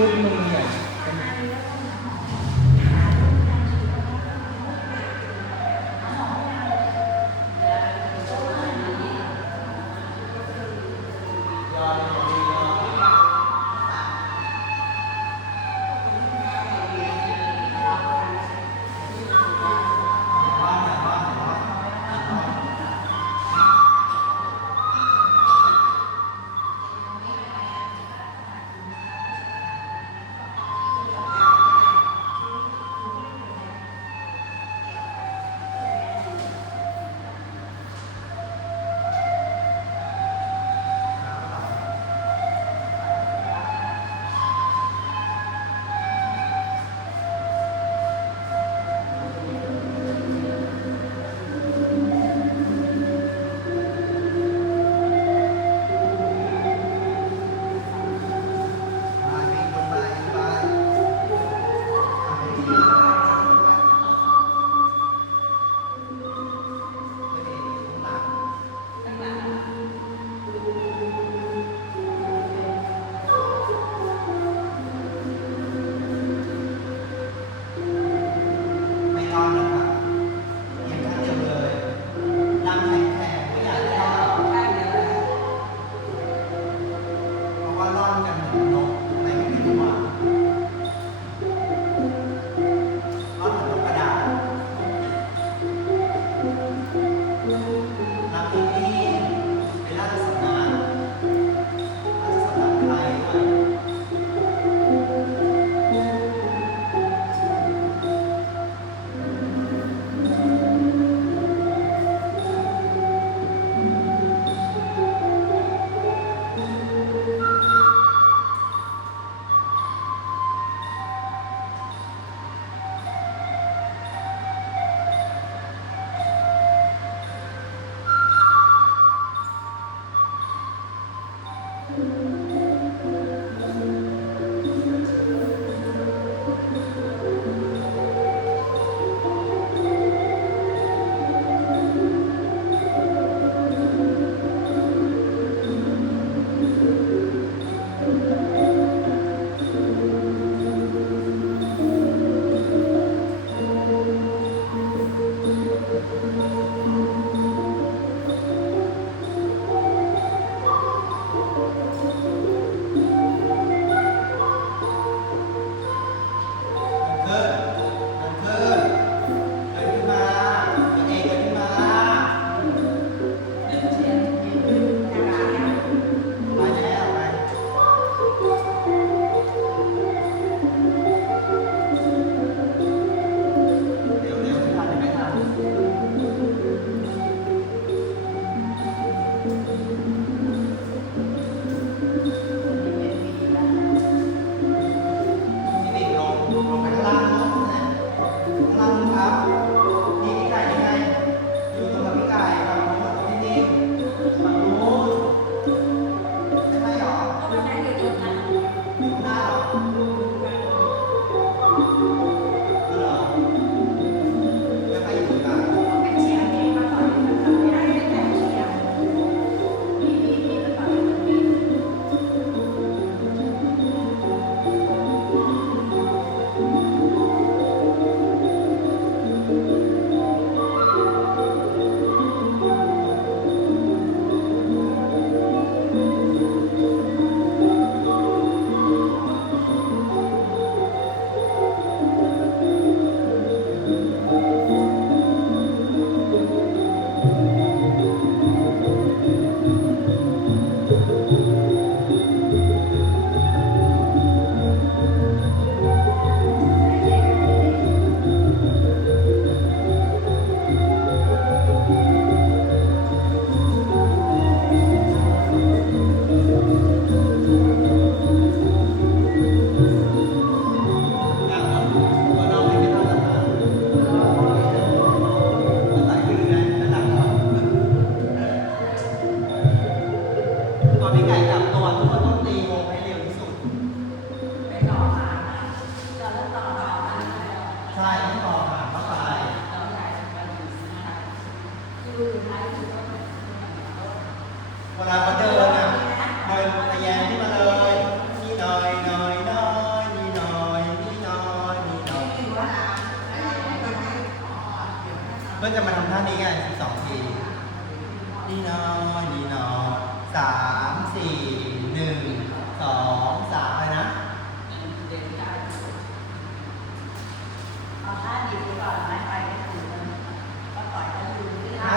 รู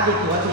দেখতে পাচ্ছি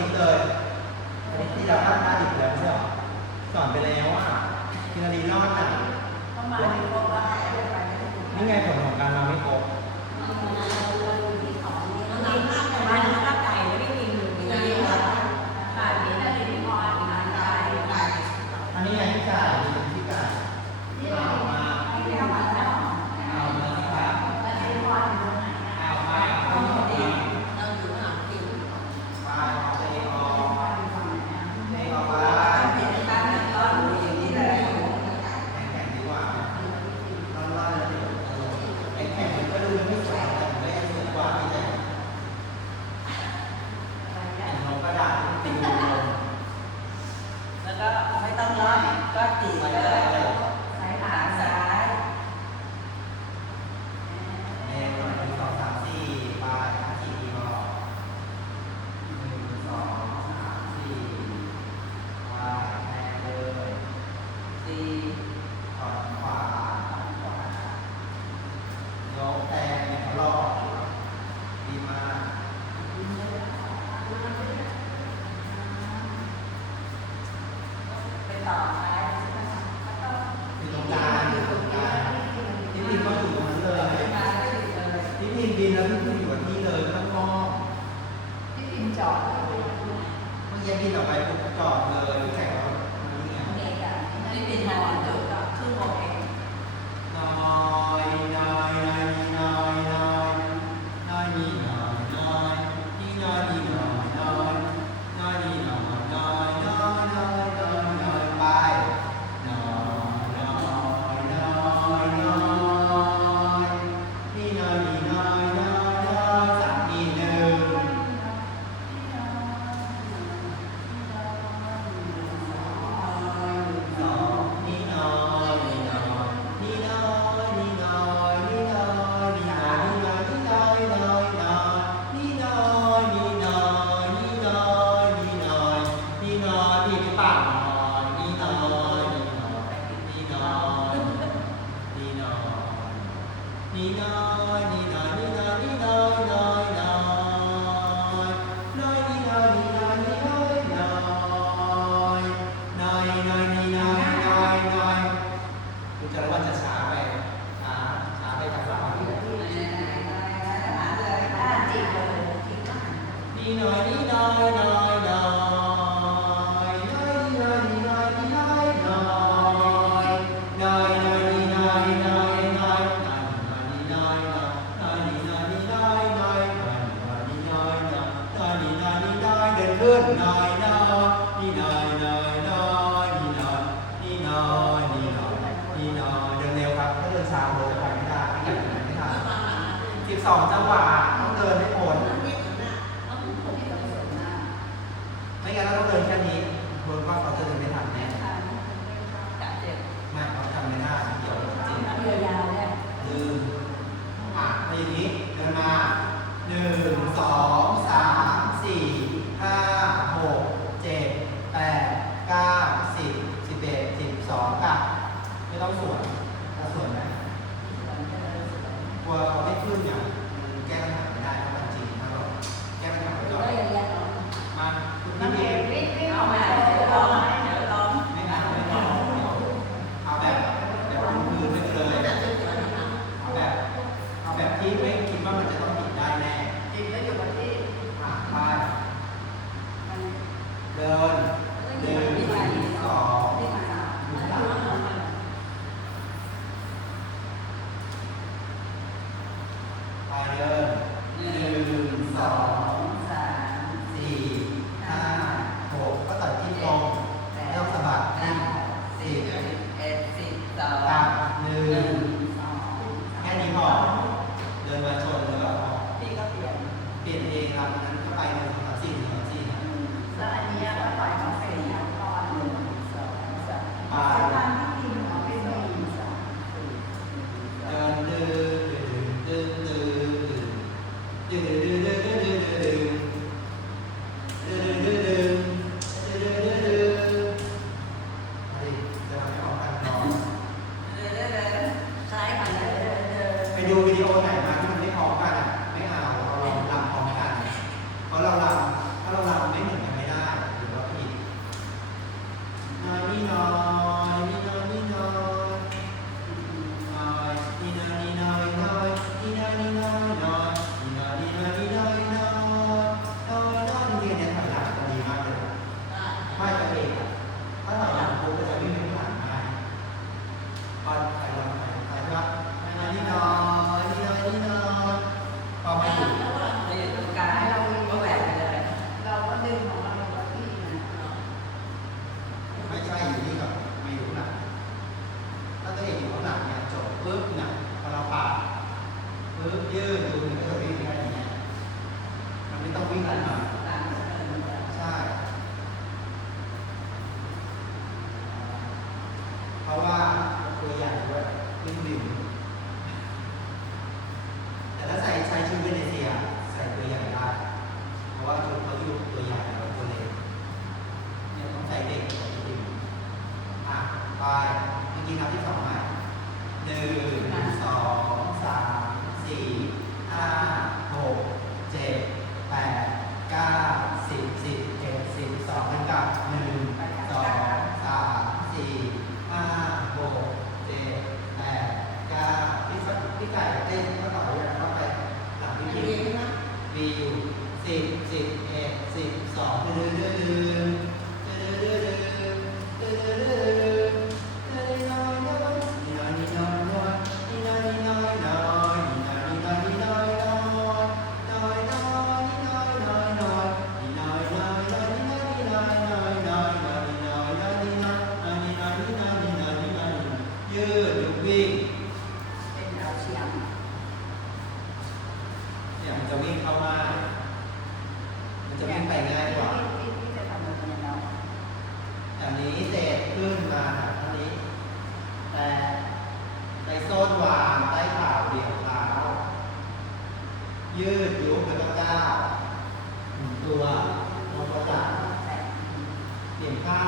good night. องอะไม่ต้องส่วนถ้าส่วนนะกลัวเขาไม่ขึ้นเนี่ยแก้ปัญหา ไหน เมื่อกี้นัที่สอง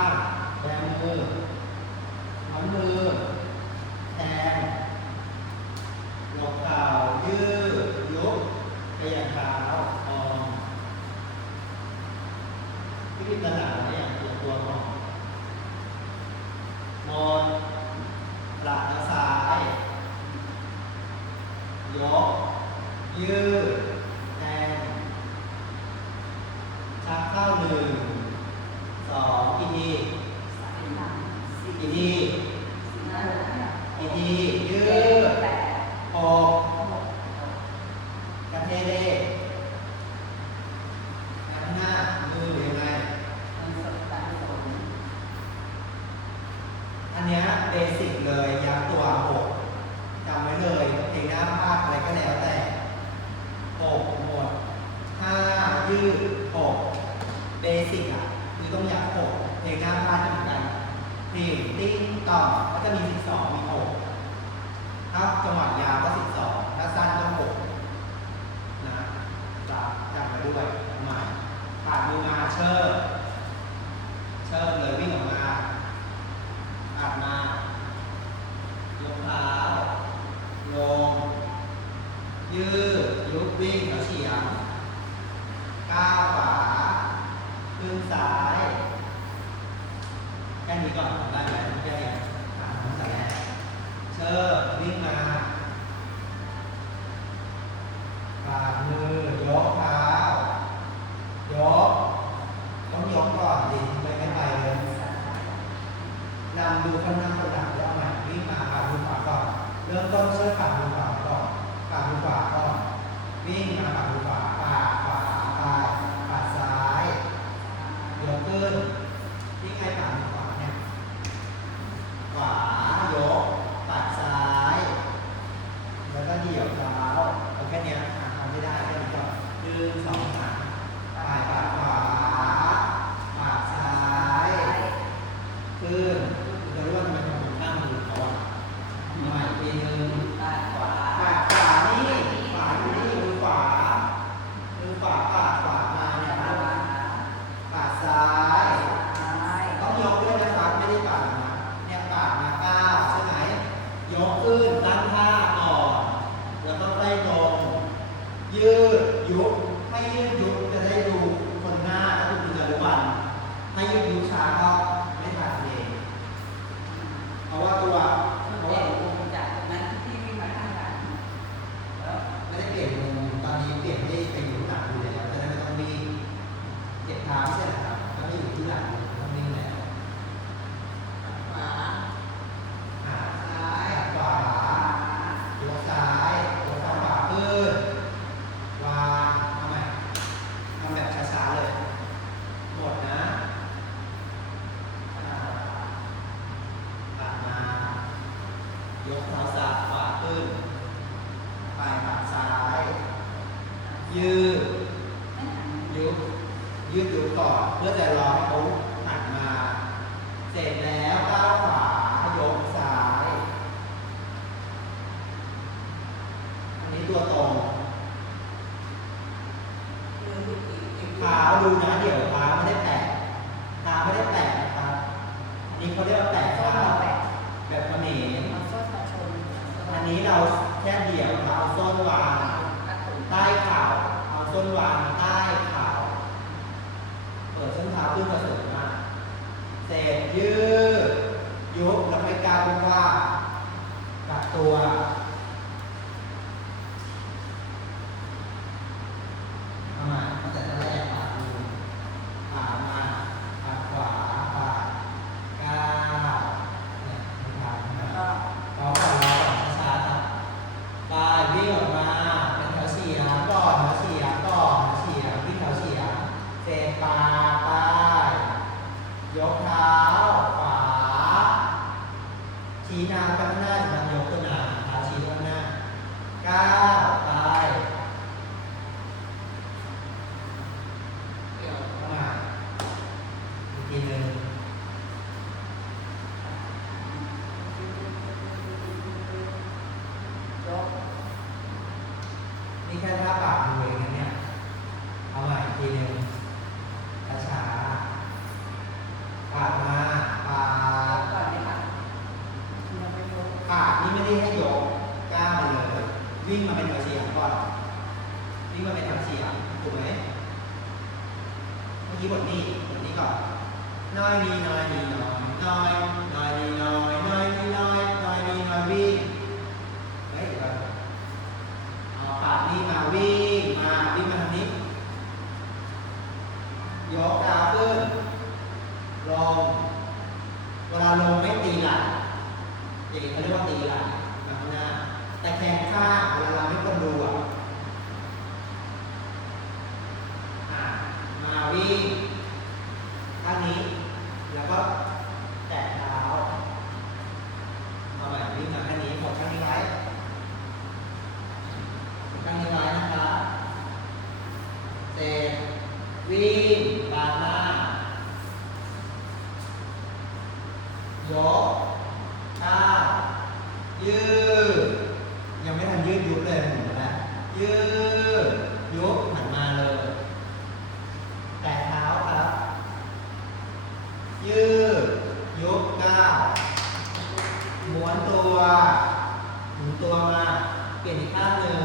างแบมือหนอนมือแทงหลบเข่ายืดยกขยับเท้าออมพิจารณาเนี่ยเกี่ยวตัวก่อนนอนหลับซ้ายยกยืด บทนี้บทนี้ก่อนนายนีนายนีนายนายนายนีนายนายนีนายนายนีนายวิ่งเฮ้ยเดี๋ยวเอาปากนี้มาวิ่งมาวิ่งมาทางนี้ยกดาวขึ้นลงเวลาลงไม่ตีหลังอย่างนี้เขาเรียกว่าตีหลังมาข้างน้แต่แขนข้างเวลาไม่คนดูอะมาวิ่ง dedicado